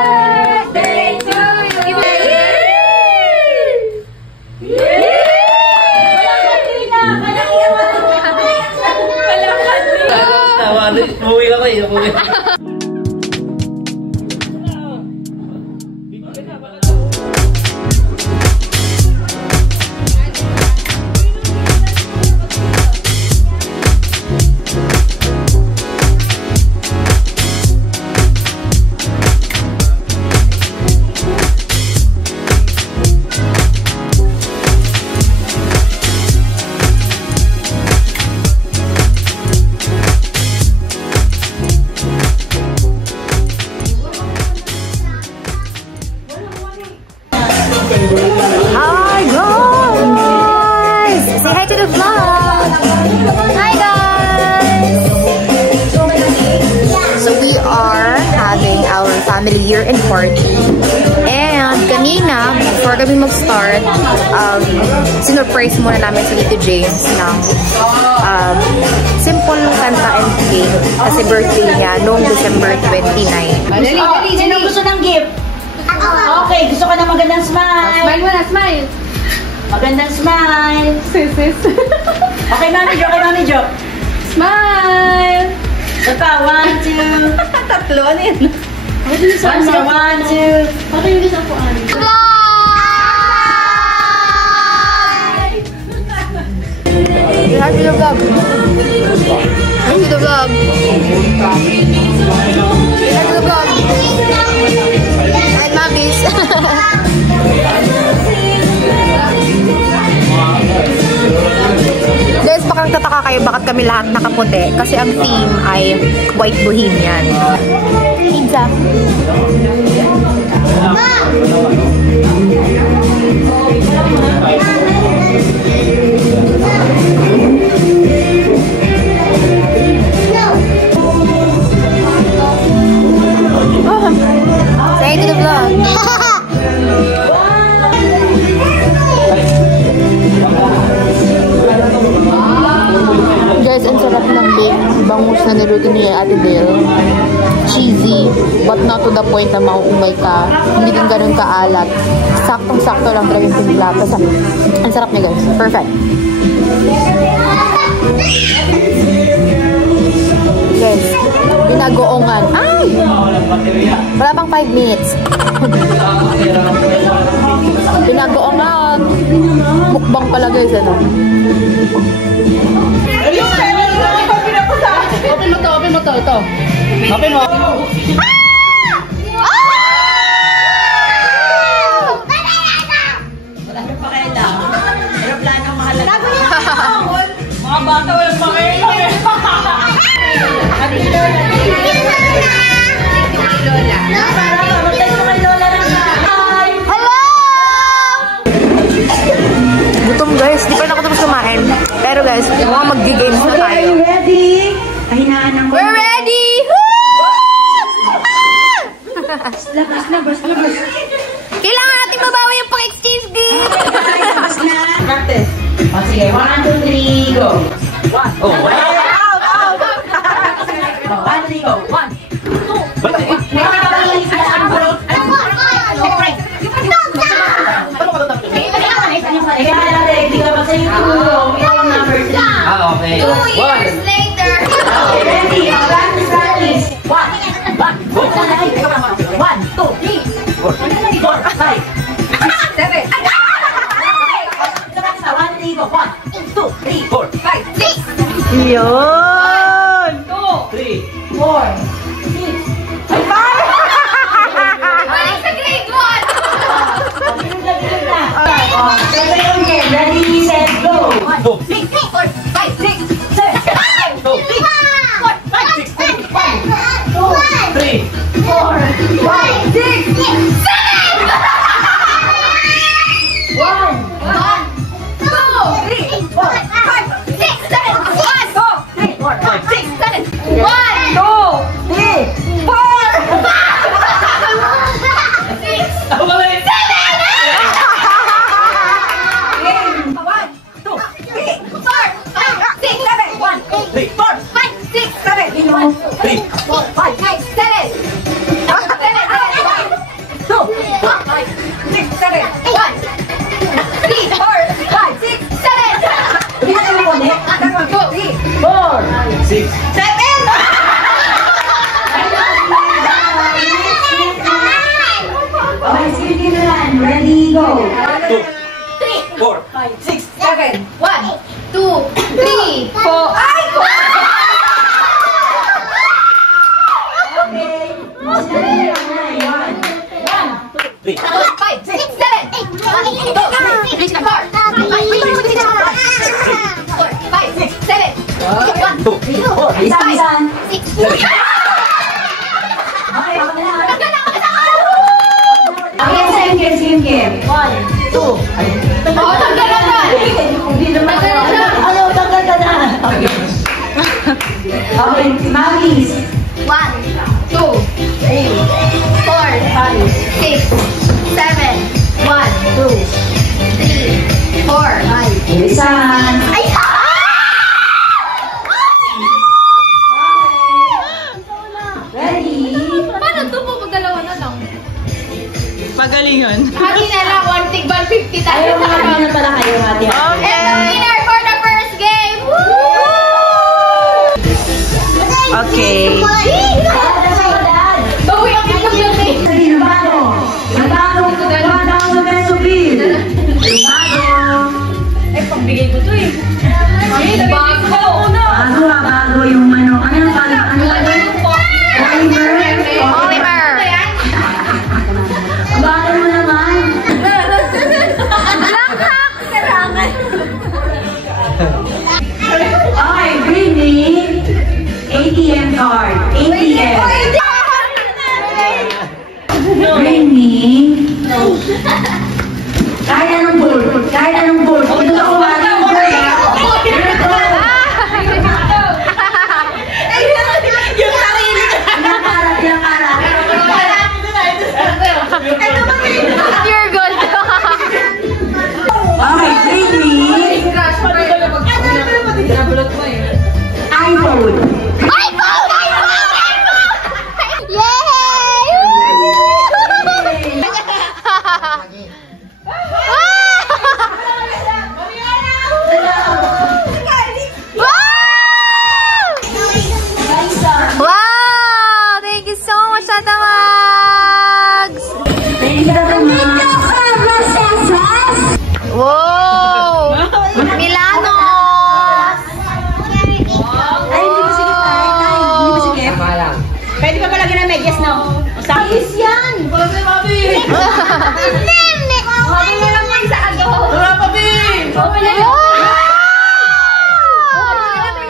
birthday to you! Umuwi ka kayo, umuwi. Hi guys! Say hi to the vlog! Hi guys! So we are having our family year-end party. And kanina, before kami mag-start, sinurprise muna namin si Tito James ng simple kanta and cake kasi birthday niya noong December 29. Sino gusto ng gift? Okay, gusto ko na magandang smile. Smile mo na, smile! Magandang smile. Sis. Okay, Mami Jo, Smile! Ito pa, 1, 2. Tatlo, ano yun? 1, 2. Ano yung gusto ko? Happy the vlog. Happy the vlog. Happy the vlog. Hi, Mabis. Guys, baka tataka kayo bakit kami lahat nakaputi. Kasi ang theme ay White Bohemian. Pizza. Say to the vlog. Guys, ang sarap ng bake. Bangus na niluto niya Ate Belle. Cheesy, but not to the point na mauumay ka. Hindi din ganun kaalat. Saktong-sakto lang talaga yung timpla. Basta, ang sarap niya guys. Perfect. Guys, binagoongan. Ay! Wala pang 5 minutes. Binagoongan. Mukbang pala guys, ano? Open mo to, ito. Open mo. Wala na pa kayo lang. Aeroplano mahalaga. Mga bata, walang pakailan. Gutom guys, di pa nakatapos kumain. Pero guys, mga mag-games na tayo. Ready? Kahinaan ng... We're ready! Labas. Kailangan natin mabawi yung pang-exchange gift! Labas na. Practice. O sige, 1, 2, 3, go. 1. Oh, wow. 1, 3, go. 1. Okay. 2 years later! Okay, ready? Practice. 1, 2, 3, 4, 5, 7. 1, 3, go. 1, 2, 3, 4, 5, 6. Yun! 3, 4, 6. Ay, sa grade 1! Ready, set, go. 1, 2, 3, 4, 5, 6, 7, 8, 9, 10, 4, 5, 6, 7, 3, 4, 5, 6, 7. 1, 2, 3, 4, 5, 6, 7, 1, 2, 3, 4, 5, 6, 7, 1, 2, 3, 4. 6, ako ba rin? 1, 2, 3, 4. 2, 4, 6, 7, 1, 2, 3, 4. Ay! 3, 5, 6, 7, 8, 1, 2, 3, 4, 5, 6, 7, 1, 2, 4, 6, 7. Game. 1, 2. Oh, tanggal na na! Hindi naman. Ano, tanggal ka na. Okay, Mamis. 1, 2, 3, 4, 5, 6, 7, 1, 2, 3, 4, 5. Bilisan. Ay! Ready? Paano ito po pag dalawa na lang? Pagalingan. Hati na lang, 150 tayo. Ayaw nga na pala kayo, Ate. And the winner for the first game! Woo! Okay. Bawi ang ito yung game. Ay, pagbigay ko to eh. Ay, bago. Bago yung ano. Ano yung pala? Ano yung Oliver. bago mo naman? Okay, bring me ATM card. ATM. Bring me. Kahit anong board. Kahit anong board. Ito ako wala ng board. Yung sarili. Ilang karat, ilang karat. You're good. Okay, bring me iPhone. Wow! Thank you so much, Tata Mags! Thank you, Tata Mags. Wow! Milano! Ay, hindi ko sige tayo. Hindi ko sige. Pwede pa palagyan ng medyas, no? Ayos yan! Babi, babi! Babi mo naman sa ado! Wala pa, Bin! Babi na Wow!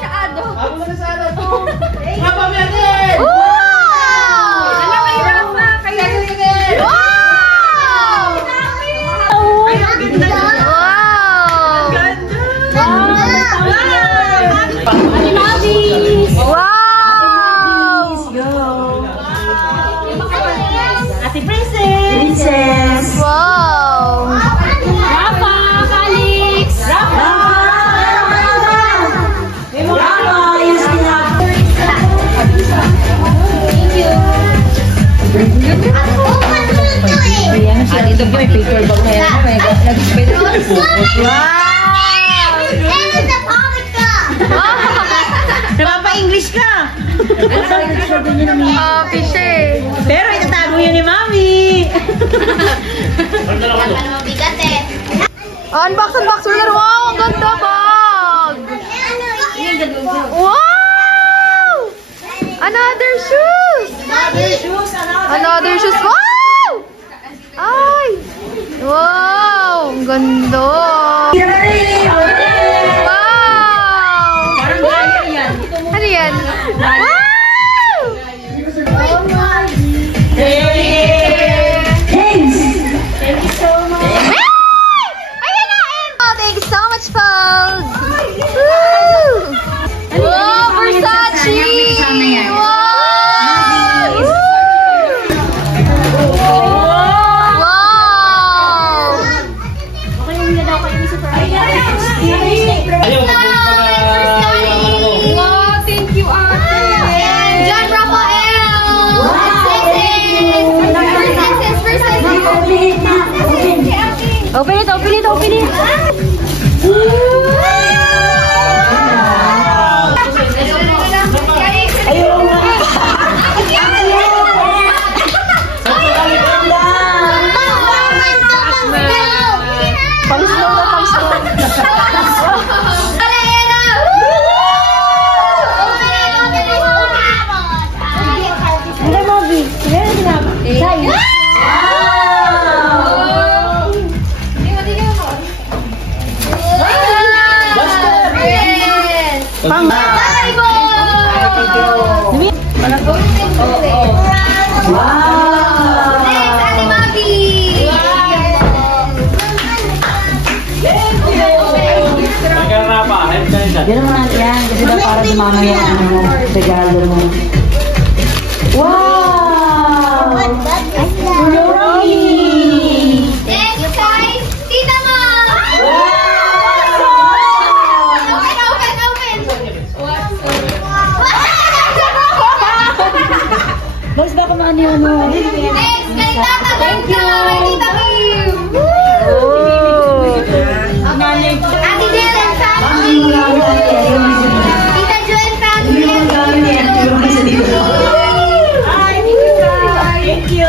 sa ado! Ako na sa ano to. Wala pa, Bin! Agad! Wow! Alam kayo Rafa! Kaya sige! Wow! Ay, ang ganda! Wow! Wow! Ate Princess! Princess. Wow! Rafa! Calix! Rafa! Rafa, yung sila. Thank you! Dito po may paper bag na yan. Napapa-English ka. Fisher. Pero itatago yun ni Mami. Ano na lang ano? Bigat eh! Unbox, unbox, winner. Wow! Ang ganda bag! Wow! Another shoes! Another shoes. Wow! Ay! Wow! Ang ganda! Wow! Ano yan? Wow! James. Ayan na! Ayan! Oh, thank you so much, folks! Woo! Wow! Versace! Wow! Wow! Ayaw, magpunta yung ano. Wow! Thank you, ate! John Rafael! Open it, open it, open it. Ayun! kay mama yung ano mo, regalo mo. Wow! Yummy! Next guys, Tita Mo! Boss, baka maano yung ano? Next kay Tata Ganda! Kay Tita Kim! Ate Jill and Sandy! Tita Jo and Sandy! Thank you! Thank you!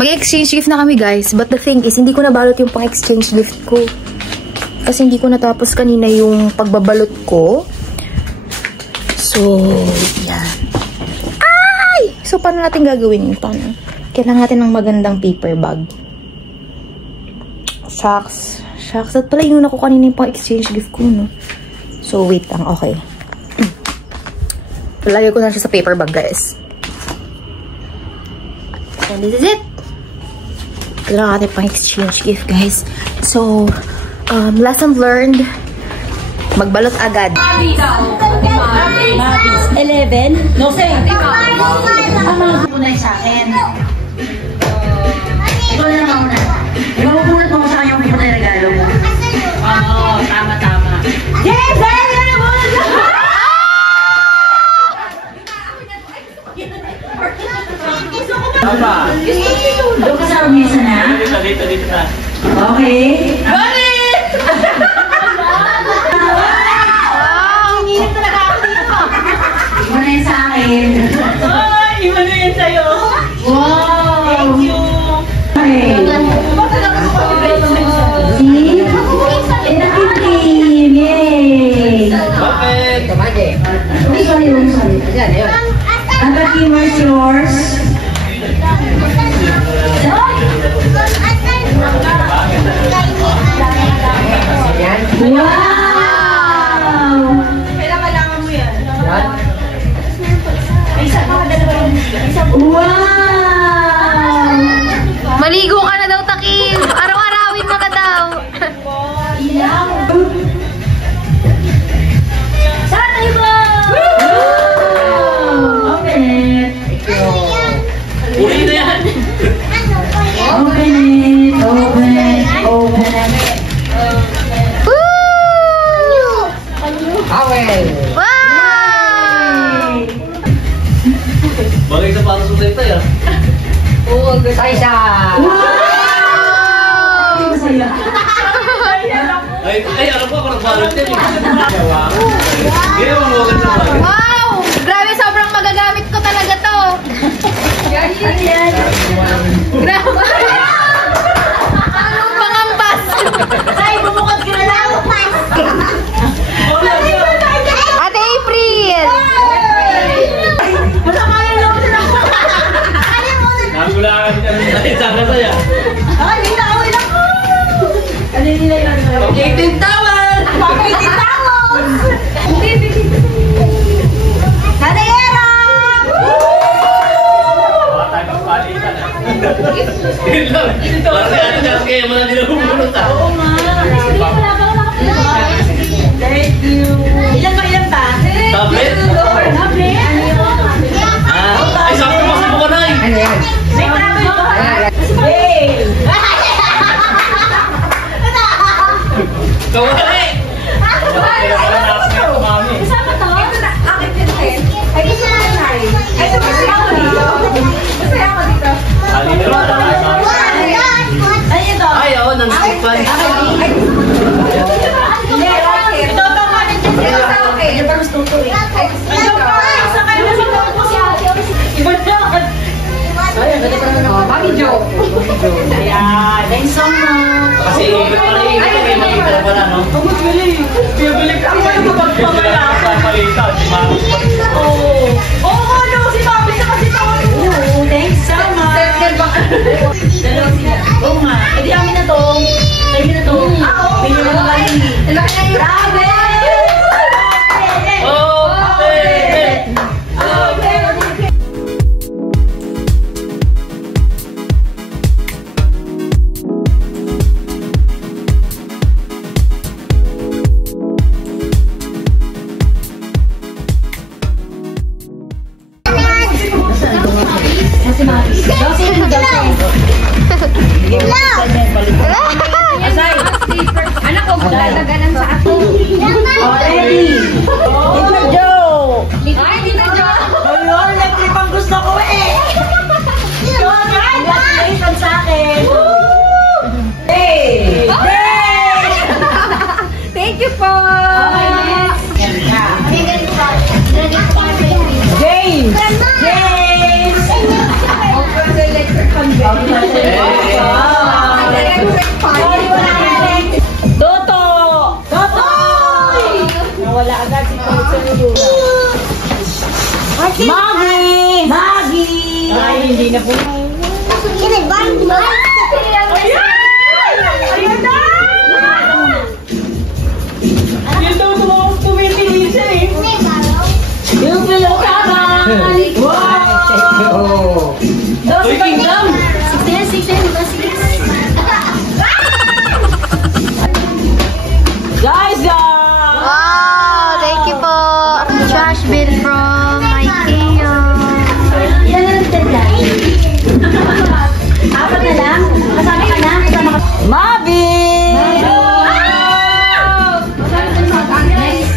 Mag-exchange gift na kami guys. But the thing is, hindi ko nabalot yung pang-exchange gift ko. Kasi hindi ko natapos kanina yung pagbabalot ko. So, yan. Ay! So, paano natin gagawin yun? Paano? Kailangan natin ng magandang paper bag. Shucks. Shucks. At pala yun ako kanina yung pang-exchange gift ko, no? So, wait lang. Okay. Lagay ko na siya sa paper bag, guys. And this is it. Kailangan natin pang-exchange gift, guys. So, lesson learned. Magbalot agad. Mabis. 11? No, say. Ang mga sa akin. Ikaw na mauna. Ikaw mabunot mo sa kanya yung pinunay regalo mo. Oo, tama. Yes! Apa? Doon ka sa rumisa na? Dito na. Okay. Galit! Hinihintay talaga ako dito. Iba na yun sa akin. Ay, iba na yan sa'yo. Wow! Thank you. Okay. See? And a team! Yay! Bakit? Sorry. And the team is yours. Wow! Kailan malaman mo yan? Wow! Maligo ka na daw, Takim. Araw-arawin mo ka daw. Saan tayo ba? Open it. Uli na yan. Open it. Open it. Wow! Bagay sa para sa tayo. Saya. Wow! Saya. Ay, alam ko ako nagbalot yan. Ginawa mo agad sa bagay. Wow! Grabe, sobrang magagamit ko talaga to. Grabe. Pangampas. Ay, bumukod ka na lang. Ate April! Nagulaan ka rin sana tayo. Okay, tintawan! Nadayera! Baka tayo magpalitan. Parang ate na kayo, mga nilabumunot ah. Thank you. Ilan ba? Tablet? Ay, sakto mo sa buka na eh. Kawali! Ay, oo, nang-stick pa. Thanks so much. Kasi pala may makita na pala, no? Bibili ka. Ang mga magpapala. Palitan, si Mami. Thanks so much. Dalawa sila. Oo nga. E di amin na to. Amin na to. Pinili mo kami. Grabe! Oh! naman sa akin. Hey! Thank you po! James! James! Toto! Toto! Nawala agad si Toto sa lula. Maggie! Maggie! Ay, hindi na po. Ayun na! Yung Toto tumitingin siya eh. Yung pillow kaban! Wow! Uy, Kingdom! Guys! Wow! Thank you po! Trash bin from IKEA. Yan lang apat na lang? Kasama ka na? Kasama ka? Mabi!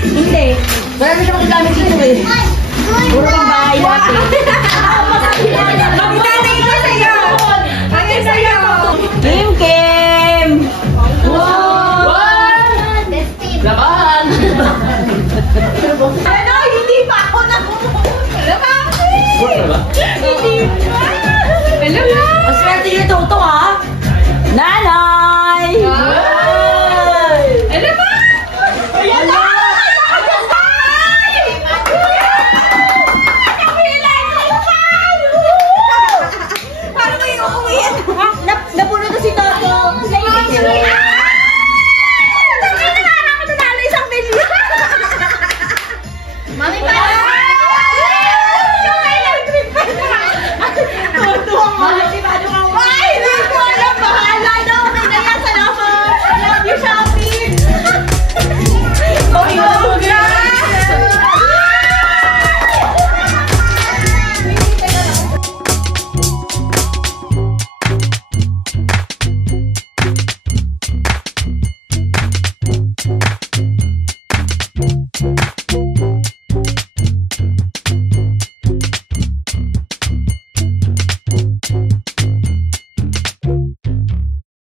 Hindi. Wala na siya magagamit dito eh. Puro pang bahay dati. Magtatay ko sa'yo! Hanggang sa'yo! Kim Kim! Wow! Laban! Ano? Hindi pa ako Alam ba? Hindi pa! Alam ba? Ang swerte niyo Toto ha? Nanay! Alam ba? Ayan na! Paano mo yung uuwi?